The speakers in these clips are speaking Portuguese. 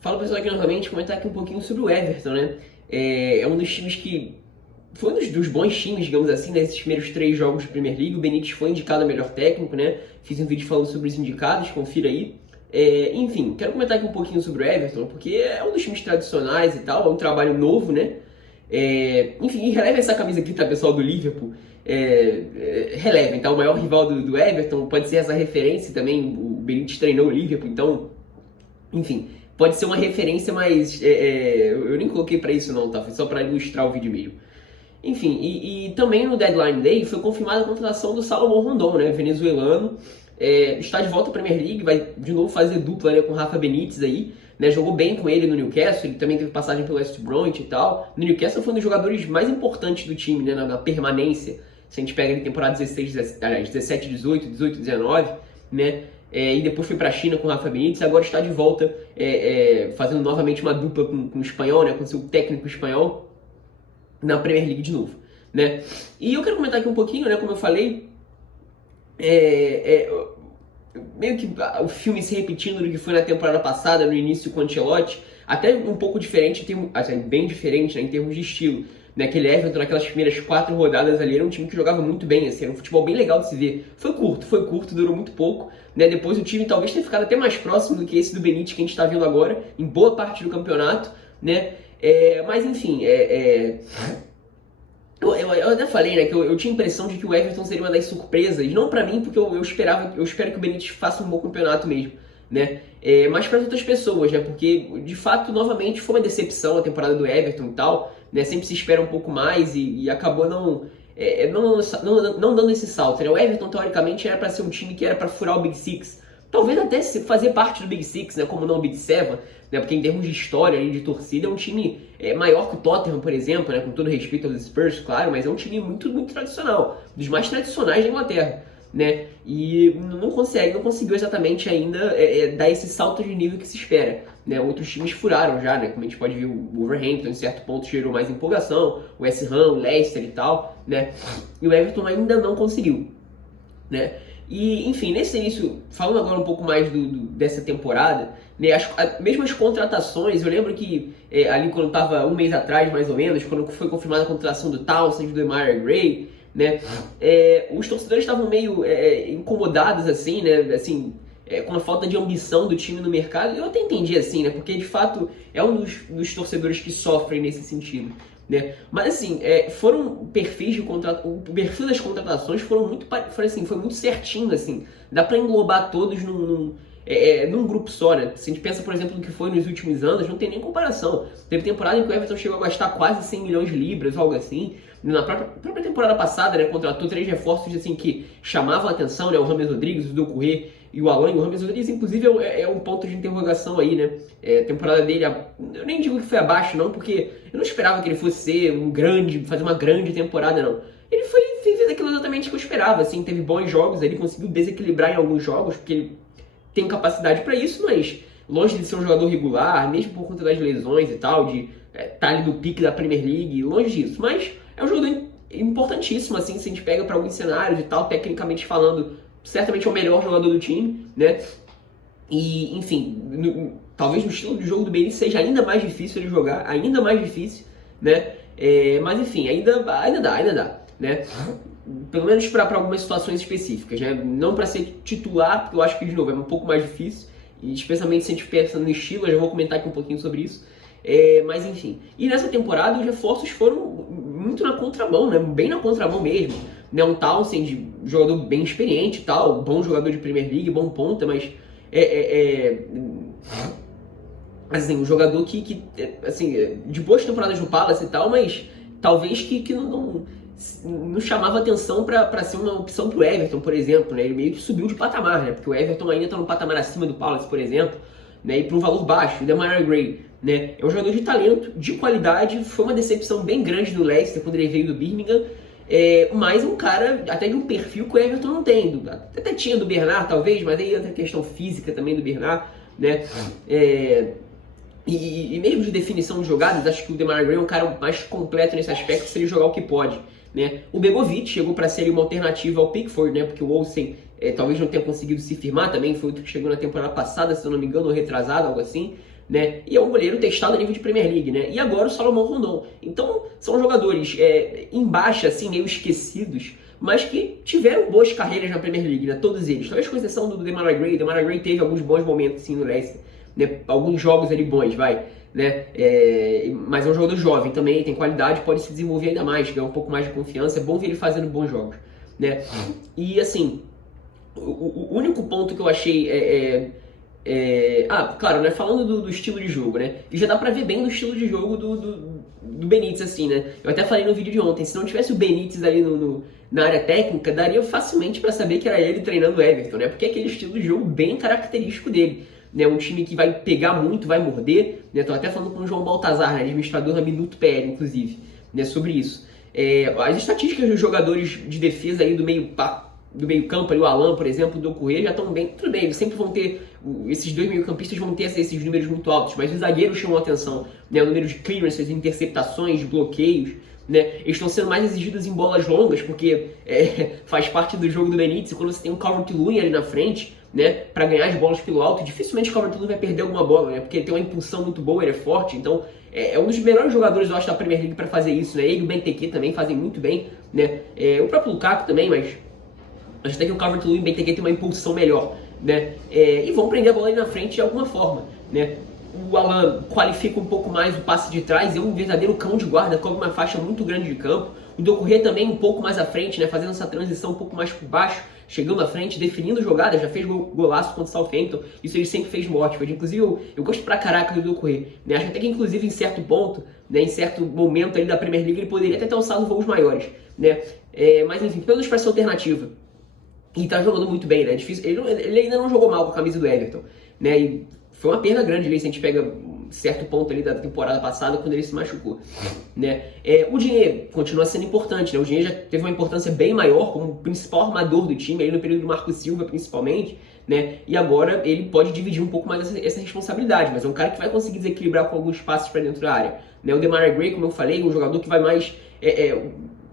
Fala pessoal aqui novamente, comentar aqui um pouquinho sobre o Everton, né? É um dos times que foi um dos bons times, digamos assim, nesses primeiros 3 jogos de Premier League. O Benítez foi indicado a melhor técnico, né? Fiz um vídeo falando sobre os indicados, confira aí. Enfim, quero comentar aqui um pouquinho sobre o Everton, porque é um dos times tradicionais e tal, é um trabalho novo, né? Enfim, releva essa camisa aqui, tá, pessoal, do Liverpool. Relevem, tá? O maior rival do Everton pode ser essa referência também. O Benítez treinou o Liverpool, então, enfim, pode ser uma referência, mas eu nem coloquei pra isso não, tá? Foi só pra ilustrar o vídeo mesmo. Enfim, e também no Deadline Day foi confirmada a contratação do Salomão Rondon, né, venezuelano. Está de volta à Premier League, vai de novo fazer dupla, né, com o Rafa Benítez aí, né, jogou bem com ele no Newcastle, ele também teve passagem pelo West Bromwich e tal. No Newcastle foi um dos jogadores mais importantes do time, né, na permanência, se a gente pega em temporada 17, 18, 19, né, e depois foi para a China com o Rafa Benítez, agora está de volta fazendo novamente uma dupla com o espanhol, né, com seu técnico espanhol, na Premier League de novo, né? E eu quero comentar aqui um pouquinho, né? Como eu falei, meio que o filme se repetindo do que foi na temporada passada, no início com o Ancelotti, até um pouco diferente, assim, bem diferente, né, em termos de estilo. Né? Aquele Everton, naquelas primeiras 4 rodadas ali, era um time que jogava muito bem, assim, era um futebol bem legal de se ver. Foi curto, durou muito pouco. Né? Depois o time talvez tenha ficado até mais próximo do que esse do Benítez que a gente está vendo agora, em boa parte do campeonato, né? Mas enfim, eu até falei, né, que eu tinha a impressão de que o Everton seria uma das surpresas, não pra mim, porque eu espero que o Benítez faça um bom campeonato mesmo, né, mas para outras pessoas, né, porque de fato, novamente, foi uma decepção a temporada do Everton e tal, né, sempre se espera um pouco mais e acabou não dando esse salto, né. O Everton, teoricamente, era para ser um time que era para furar o Big Six, talvez até fazer parte do Big Six, né, como não o Big Seven, né, porque em termos de história e de torcida é um time maior que o Tottenham, por exemplo, né, com todo respeito aos Spurs, claro, mas é um time muito, muito tradicional, dos mais tradicionais da Inglaterra, né, e não conseguiu exatamente ainda dar esse salto de nível que se espera, né. Outros times furaram já, né, como a gente pode ver, o Wolverhampton em certo ponto gerou mais empolgação, o West Ham, o Leicester e tal, né, e o Everton ainda não conseguiu, né. E, enfim, nesse início, falando agora um pouco mais dessa temporada, né, mesmo as contratações, eu lembro que ali quando estava um mês atrás, mais ou menos, quando foi confirmada a contratação do Townsend, do Demarai Gray, né, os torcedores estavam meio incomodados, assim, né, assim, com a falta de ambição do time no mercado. Eu até entendi assim, né, porque de fato é um dos torcedores que sofrem nesse sentido. Né? Mas assim, foram perfis de contrato, o perfil das contratações foi muito certinho, assim, dá para englobar todos num grupo só, né? Se a gente pensa, por exemplo, no que foi nos últimos anos, não tem nem comparação. Teve temporada em que o Everton chegou a gastar quase 100 milhões de libras, algo assim. Na própria temporada passada, né, contratou 3 reforços assim, que chamavam a atenção, né? O James Rodrigues, o Doucouré e o Alan. O James Rodrigues, inclusive, um ponto de interrogação aí, né? A temporada dele, eu nem digo que foi abaixo, não, porque eu não esperava que ele fosse fazer uma grande temporada, não. Ele fez aquilo exatamente que eu esperava, assim, teve bons jogos, ele conseguiu desequilibrar em alguns jogos, porque ele tem capacidade para isso, mas longe de ser um jogador regular, mesmo por conta das lesões e tal, de estar ali no pique da Premier League, longe disso. Mas é um jogador importantíssimo, assim, se a gente pega para alguns cenários e tal, tecnicamente falando, certamente é o melhor jogador do time, né? E, enfim, talvez no estilo de jogo do Benítez seja ainda mais difícil ele jogar, ainda mais difícil, né? Mas, enfim, ainda dá, né? Pelo menos para algumas situações específicas, né? Não para ser titular, porque eu acho que, de novo, é um pouco mais difícil, e especialmente se a gente pensa no estilo, eu já vou comentar aqui um pouquinho sobre isso. Mas enfim, e nessa temporada os reforços foram muito na contramão, né? Bem na contramão mesmo, né? Um Townsend, jogador bem experiente e tal, bom jogador de Premier League, bom ponta, mas assim, um jogador que assim, de boas temporadas no Palace e tal, mas talvez que não chamava atenção para ser uma opção pro Everton, por exemplo, né? Ele meio que subiu de patamar, né? Porque o Everton ainda está num patamar acima do Palace, por exemplo, né? E para um valor baixo. O Demarai Gray, né? É um jogador de talento, de qualidade, foi uma decepção bem grande do Leicester quando ele veio do Birmingham, mas um cara até de um perfil que o Everton não tem. Até tinha do Bernard, talvez, mas aí entra a questão física também do Bernard, né? E mesmo de definição de jogadas, acho que o Demarai Gray é um cara mais completo nesse aspecto, se ele jogar o que pode, né? O Begovic chegou para ser uma alternativa ao Pickford, né? Porque o Olsen talvez não tenha conseguido se firmar também, foi outro que chegou na temporada passada, se eu não me engano, ou retrasado, algo assim, né? E é um goleiro testado a nível de Premier League, né? E agora o Salomão Rondon. Então, são jogadores em baixa, assim, meio esquecidos, mas que tiveram boas carreiras na Premier League, né? Todos eles. Talvez com exceção do Demarai Gray. O Demarai Gray teve alguns bons momentos, sim, no Leicester, né? Alguns jogos ali bons, vai, né? Mas é um jogador jovem também, tem qualidade, pode se desenvolver ainda mais, ganhar um pouco mais de confiança. É bom ver ele fazendo bons jogos, né? E, assim, o único ponto que eu achei claro, né? Falando do estilo de jogo, né? E já dá pra ver bem no estilo de jogo do Benítez, assim, né? Eu até falei no vídeo de ontem, se não tivesse o Benítez ali na área técnica, daria facilmente pra saber que era ele treinando o Everton, né? Porque é aquele estilo de jogo bem característico dele, né? Um time que vai pegar muito, vai morder, né? Tô até falando com o João Baltazar, né? Administrador da Minuto PL, inclusive, né? Sobre isso. As estatísticas dos jogadores de defesa aí do meio campo, ali, o Alan, por exemplo, do Doucouré, já estão bem, tudo bem, eles sempre vão ter, esses dois meio-campistas vão ter esses números muito altos, mas os zagueiros chamam a atenção, né, o número de clearances, interceptações, bloqueios, né, eles estão sendo mais exigidos em bolas longas, porque faz parte do jogo do Benítez, e quando você tem um Calvert-Lewin ali na frente, né, para ganhar as bolas pelo alto, dificilmente o Calvert-Lewin vai perder alguma bola, né, porque ele tem uma impulsão muito boa, ele é forte, então é um dos melhores jogadores, eu acho, da Premier League para fazer isso, né, ele e o Benteke também fazem muito bem, né, o próprio Lukaku também, mas acho até que o Calvert-Lewin e o Benteke tem uma impulsão melhor, né? E vão prender a bola aí na frente de alguma forma, né? O Alan qualifica um pouco mais o passe de trás, é um verdadeiro cão de guarda, cobre uma faixa muito grande de campo. O Doucouré também um pouco mais à frente, né? Fazendo essa transição um pouco mais por baixo, chegando à frente, definindo jogadas, já fez golaço contra o Southampton, isso ele sempre fez no Watford. Inclusive, eu gosto pra caraca do Doucouré, né? Acho até que, inclusive, em certo ponto, né, em certo momento ali da Premier League, ele poderia até ter alçado voos maiores, né? Mas, enfim, pelo menos para ser alternativa. E tá jogando muito bem, né? É difícil. Ele ainda não jogou mal com a camisa do Everton, né? E foi uma perda grande ali, se a gente pega um certo ponto ali da temporada passada, quando ele se machucou, né? O Digne continua sendo importante, né? O Digne já teve uma importância bem maior como principal armador do time, ali no período do Marco Silva, principalmente, né? E agora ele pode dividir um pouco mais essa responsabilidade, mas é um cara que vai conseguir desequilibrar com alguns passos para dentro da área, né? O Demarai Gray, como eu falei, um jogador que vai mais...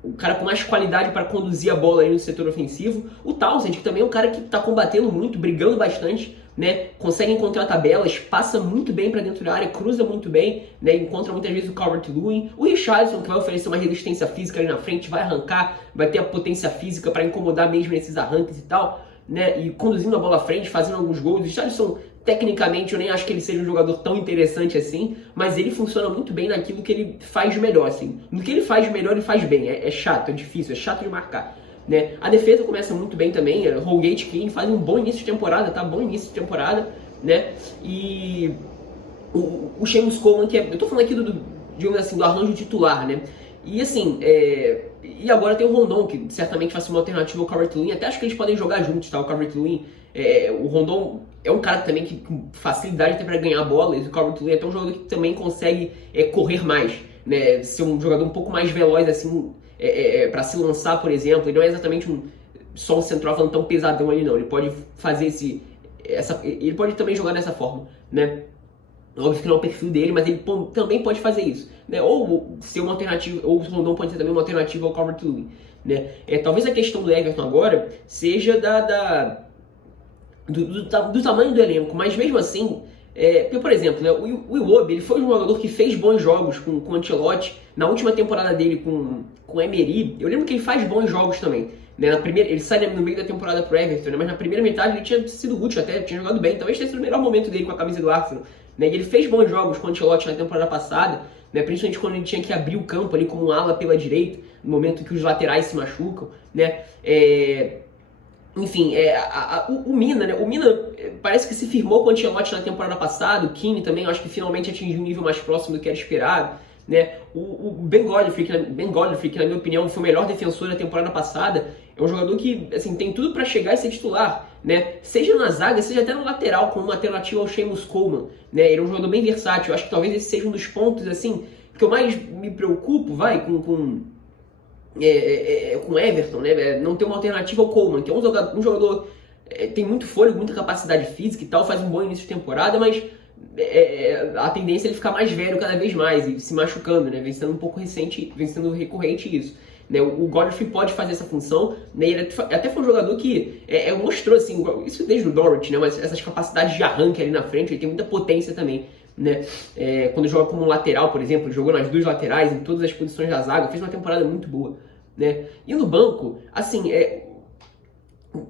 o cara com mais qualidade para conduzir a bola aí no setor ofensivo. O Townsend, que também é um cara que está combatendo muito, brigando bastante, né? Consegue encontrar tabelas, passa muito bem para dentro da área, cruza muito bem, né? Encontra muitas vezes o Calvert-Lewin. O Richarlison, que vai oferecer uma resistência física ali na frente, vai arrancar, vai ter a potência física para incomodar mesmo nesses arranques e tal, né? E conduzindo a bola à frente, fazendo alguns gols. O Richarlison, tecnicamente, eu nem acho que ele seja um jogador tão interessante assim, mas ele funciona muito bem naquilo que ele faz de melhor, assim. No que ele faz de melhor, ele faz bem. É chato, é difícil, é chato de marcar, né? A defesa começa muito bem também. Holgate e Keane fazem um bom início de temporada, tá? Bom início de temporada, né? E o Seamus Coleman, que eu tô falando aqui digamos assim, do arranjo titular, né? E assim, e agora tem o Rondon, que certamente vai ser uma alternativa ao Calvert-Lewin. Até acho que eles podem jogar juntos, tá? O Calvert-Lewin, o Rondon é um cara também que com facilidade até para ganhar bolas. E o Calvert-Lewin é até um jogador que também consegue correr mais, né? Ser um jogador um pouco mais veloz, assim, para se lançar, por exemplo. Ele não é exatamente só um centroavante tão pesadão ali, não. Ele pode fazer ele pode também jogar dessa forma, né? Óbvio que não é o perfil dele, mas ele também pode fazer isso, né? Ou ser uma alternativa, ou o Rondon pode ser também uma alternativa ao Calvert-Lewin, né? Talvez a questão do Everton agora seja do tamanho do elenco, mas mesmo assim, porque, por exemplo, né, o Iwobi, ele foi um jogador que fez bons jogos com o Ancelotti na última temporada dele com o Emery. Eu lembro que ele faz bons jogos também, né? Ele sai no meio da temporada pro Everton, né? Mas na primeira metade ele tinha sido útil até, tinha jogado bem. Talvez tenha sido o melhor momento dele com a camisa do Arsenal, né? E ele fez bons jogos com o Ancelotti na temporada passada, né? Principalmente quando ele tinha que abrir o campo ali como um ala pela direita, no momento que os laterais se machucam, né? Enfim, o Mina, né? O Mina parece que se firmou com o Ancelotti na temporada passada. O Keane também, eu acho que finalmente atingiu um nível mais próximo do que era esperado, né? O Ben Godfrey, que na minha opinião foi o melhor defensor da temporada passada, é um jogador que, assim, tem tudo para chegar e ser titular, né? Seja na zaga, seja até no lateral, como uma alternativa ao Seamus Coleman, né? Ele é um jogador bem versátil. Eu acho que talvez esse seja um dos pontos, assim, que eu mais me preocupo, com Everton, né? Não ter uma alternativa ao Coleman, que é um jogador tem muito fôlego, muita capacidade física e tal, faz um bom início de temporada, mas a tendência é ele ficar mais velho cada vez mais e se machucando, né? Vem sendo recorrente isso, né? O Godfrey pode fazer essa função, né? Ele até foi um jogador que mostrou, assim, isso desde o Dorrit, né? Mas essas capacidades de arranque ali na frente, ele tem muita potência também, né? Quando joga como lateral, por exemplo, jogou nas duas laterais, em todas as posições da zaga, fez uma temporada muito boa, né? E no banco, assim,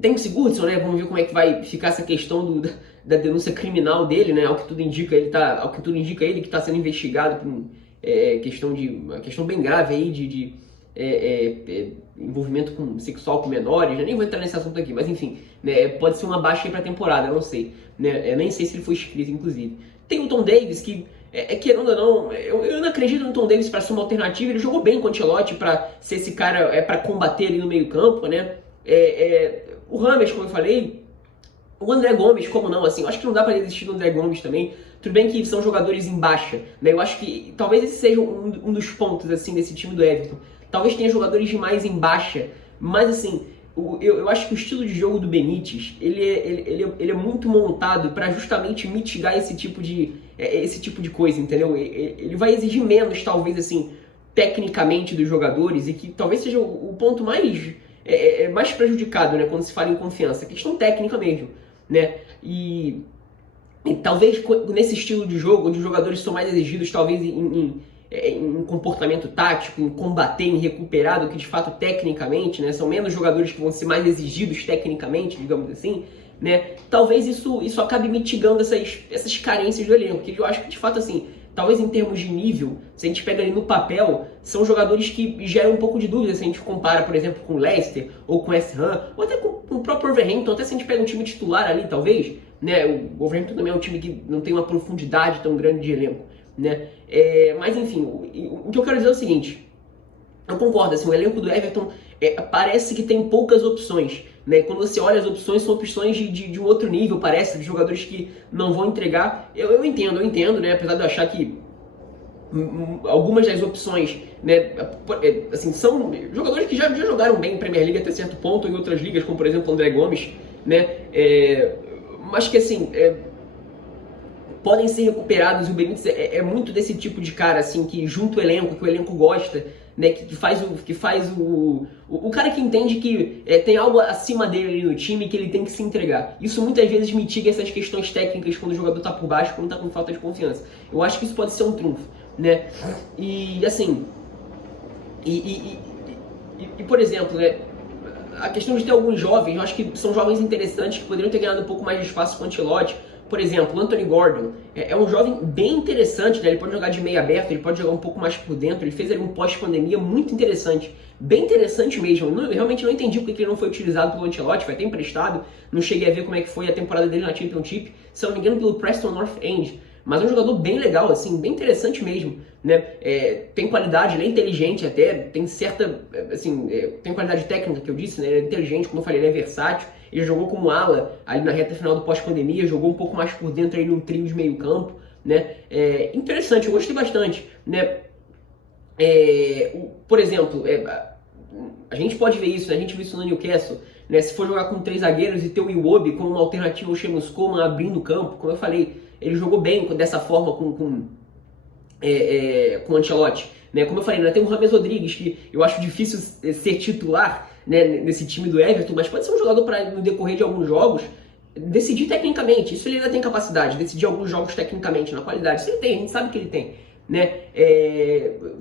tem o Sigurdsson, né? Vamos ver como é que vai ficar essa questão da denúncia criminal dele, né? Ao que tudo indica, ele que está sendo investigado por uma questão bem grave aí de envolvimento sexual com menores, né? Nem vou entrar nesse assunto aqui, mas enfim, né? Pode ser uma baixa aí pra temporada, eu não sei, né? Eu nem sei se ele foi inscrito, inclusive. Tem o Tom Davis, que querendo ou não, eu não acredito no Tom Davis para ser uma alternativa. Ele jogou bem com o Ancelotti para ser esse cara para combater ali no meio campo, né? O Rames, como eu falei, o André Gomes, como não, assim, eu acho que não dá para desistir do André Gomes também. Tudo bem que são jogadores em baixa, né? Eu acho que talvez esse seja um dos pontos, assim, desse time do Everton. Talvez tenha jogadores demais em baixa, mas assim, eu acho que o estilo de jogo do Benítez, ele é muito montado para justamente mitigar esse tipo de coisa, entendeu? Ele vai exigir menos, talvez, assim, tecnicamente dos jogadores, e que talvez seja o ponto mais prejudicado, né, quando se fala em confiança, questão técnica mesmo, né? E talvez nesse estilo de jogo, onde os jogadores são mais exigidos, talvez em comportamento tático, em combater, em recuperar do que de fato tecnicamente, né? São menos jogadores que vão ser mais exigidos tecnicamente, digamos assim, né? Talvez isso acabe mitigando essas carências do elenco, porque eu acho que de fato, assim, talvez em termos de nível, se a gente pega ali no papel, são jogadores que geram um pouco de dúvida se a gente compara, por exemplo, com o Leicester, ou com o West Ham, ou até com o próprio Wolverhampton, até se a gente pega um time titular ali, talvez, né? O Wolverhampton também é um time que não tem uma profundidade tão grande de elenco, né? Mas enfim, o que eu quero dizer é o seguinte, eu concordo, assim, o elenco do Everton parece que tem poucas opções, né? Quando você olha as opções, são opções de um outro nível, parece, de jogadores que não vão entregar. Eu entendo, né? Apesar de eu achar que algumas das opções, né, assim, são jogadores que já jogaram bem em Premier League até certo ponto, em outras ligas, como por exemplo o André Gomes, né? Mas que assim, podem ser recuperados, e o Benítez é muito desse tipo de cara, assim, que junta o elenco, que o elenco gosta, né, que faz o cara que entende que tem algo acima dele ali no time, que ele tem que se entregar. Isso muitas vezes mitiga essas questões técnicas quando o jogador tá por baixo, quando tá com falta de confiança. Eu acho que isso pode ser um trunfo, né? E assim, por exemplo, né, a questão de ter alguns jovens, eu acho que são jovens interessantes que poderiam ter ganhado um pouco mais de espaço com o Ancelotti. Por exemplo, o Anthony Gordon é um jovem bem interessante, né? Ele pode jogar de meio aberto, ele pode jogar um pouco mais por dentro, ele fez ali um pós-pandemia muito interessante, bem interessante mesmo. Eu realmente não entendi porque ele não foi utilizado pelo Ancelotti, foi até emprestado, não cheguei a ver como é que foi a temporada dele na Championship, se eu não me engano pelo Preston North End, mas é um jogador bem legal, assim, bem interessante mesmo, né? Tem qualidade, ele é inteligente até, tem certa, assim, tem qualidade técnica que eu disse, né? Ele é inteligente, como eu falei, ele é versátil. Ele jogou como ala ali na reta final do pós-pandemia, jogou um pouco mais por dentro aí num trio de meio campo, né? Interessante, eu gostei bastante, né? Por exemplo, a gente pode ver isso, né? A gente viu isso no Newcastle, né? Se for jogar com 3 zagueiros e ter o Iwobi como uma alternativa ao Seamus Coleman abrindo o campo, como eu falei, ele jogou bem dessa forma com o Ancelotti, né? Como eu falei, né? Tem o James Rodrigues, que eu acho difícil ser titular, né, nesse time do Everton, mas pode ser um jogador para, no decorrer de alguns jogos, decidir tecnicamente. Isso ele ainda tem capacidade, decidir alguns jogos tecnicamente, na qualidade. Isso ele tem, a gente sabe que ele tem, né?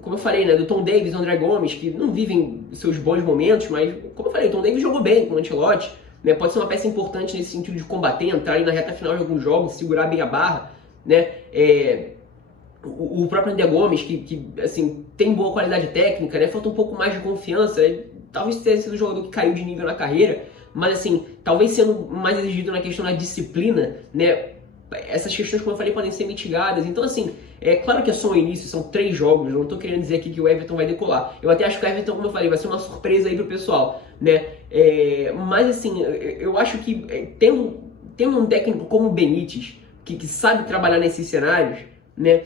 Como eu falei, né, do Tom Davis, do André Gomes, que não vivem seus bons momentos, mas, como eu falei, o Tom Davis jogou bem com o Ancelotti, né? Pode ser uma peça importante nesse sentido de combater, entrar aí na reta final de alguns jogos, segurar bem a barra, né? O próprio André Gomes, que assim, tem boa qualidade técnica, né? Falta um pouco mais de confiança, talvez tenha sido um jogador que caiu de nível na carreira, mas assim, talvez sendo mais exigido na questão da disciplina, né? Essas questões, como eu falei, podem ser mitigadas. Então, assim, é claro que é só o início, são 3 jogos, eu não tô querendo dizer aqui que o Everton vai decolar. Eu até acho que o Everton, como eu falei, vai ser uma surpresa aí pro pessoal, né? Mas, assim, eu acho que tendo um técnico como o Benítez, que sabe trabalhar nesses cenários, né?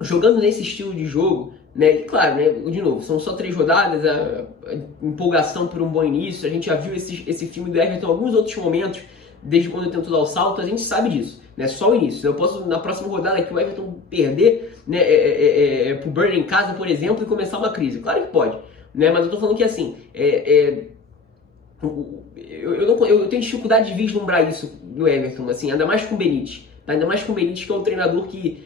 Jogando nesse estilo de jogo, né? E claro, né? De novo, são só 3 rodadas, a empolgação por um bom início, a gente já viu esse filme do Everton em alguns outros momentos, desde quando ele tentou dar o salto, a gente sabe disso, né? Só o início. Eu posso, na próxima rodada, que o Everton perder, né, pro Burnley em casa, por exemplo, e começar uma crise. Claro que pode, né? Mas eu tô falando que, assim, eu tenho dificuldade de vislumbrar isso do Everton, assim, ainda mais com o Benítez, Tá? Ainda mais com o Benítez, que é um treinador que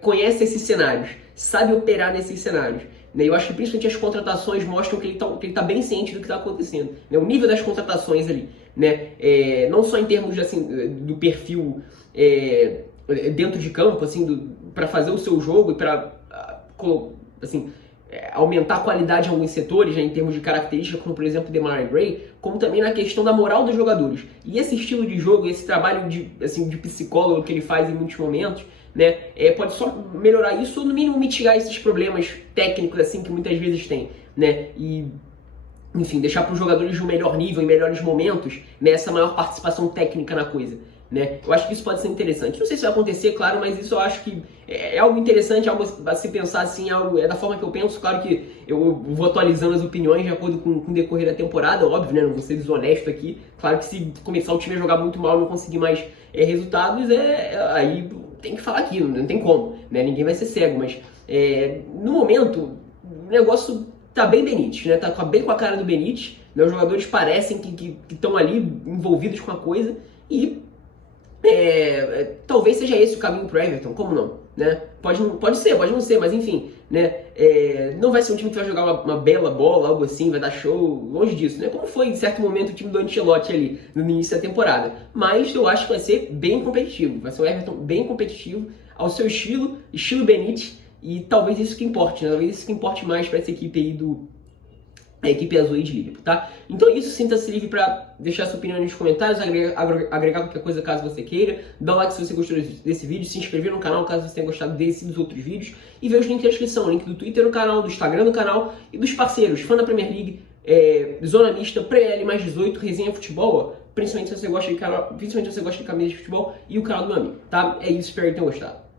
conhece esses cenários, sabe operar nesses cenários. Né? Eu acho que principalmente as contratações mostram que ele tá bem ciente do que está acontecendo. Né? O nível das contratações ali, né? Não só em termos assim, do perfil dentro de campo, assim, para fazer o seu jogo e para assim, aumentar a qualidade em alguns setores, né, em termos de características, como por exemplo o Demarai Gray, como também na questão da moral dos jogadores. E esse estilo de jogo, esse trabalho de psicólogo que ele faz em muitos momentos, né, pode só melhorar isso ou no mínimo mitigar esses problemas técnicos assim que muitas vezes tem, né, e enfim, deixar para os jogadores de um melhor nível, em melhores momentos, né, essa maior participação técnica na coisa. Né? Eu acho que isso pode ser interessante. Não sei se vai acontecer, claro, mas isso eu acho que é algo interessante, algo a se pensar assim, algo, da forma que eu penso. Claro que eu vou atualizando as opiniões de acordo com o decorrer da temporada, óbvio, né? Não vou ser desonesto aqui. Claro que se começar o time a jogar muito mal e não conseguir mais resultados, aí tem que falar aquilo, não tem como, né? Ninguém vai ser cego, mas no momento o negócio tá bem Benítez, né? Tá bem com a cara do Benítez, né? Os jogadores parecem que estão ali envolvidos com a coisa e talvez seja esse o caminho pro Everton, como não? Né? Pode ser, pode não ser, mas enfim, né? Não vai ser um time que vai jogar uma bela bola, algo assim, vai dar show, longe disso, né? Como foi em certo momento o time do Ancelotti ali no início da temporada. Mas eu acho que vai ser bem competitivo, vai ser um Everton bem competitivo, ao seu estilo Benítez, e talvez isso que importe, né? Talvez isso que importe mais para essa equipe aí a equipe azul aí de Liverpool, tá? Então é isso, sinta-se livre para deixar sua opinião nos comentários, agregar qualquer coisa caso você queira, dá um like se você gostou desse vídeo, se inscrever no canal caso você tenha gostado desse e dos outros vídeos, e ver os links na descrição, link do Twitter no canal, do Instagram no canal, e dos parceiros, fã da Premier League, Zona Mista, Pre-L mais 18, Resenha Futebol, ó, principalmente se você gosta de camisa de futebol, e o canal do meu amigo, tá? É isso, espero que tenham gostado.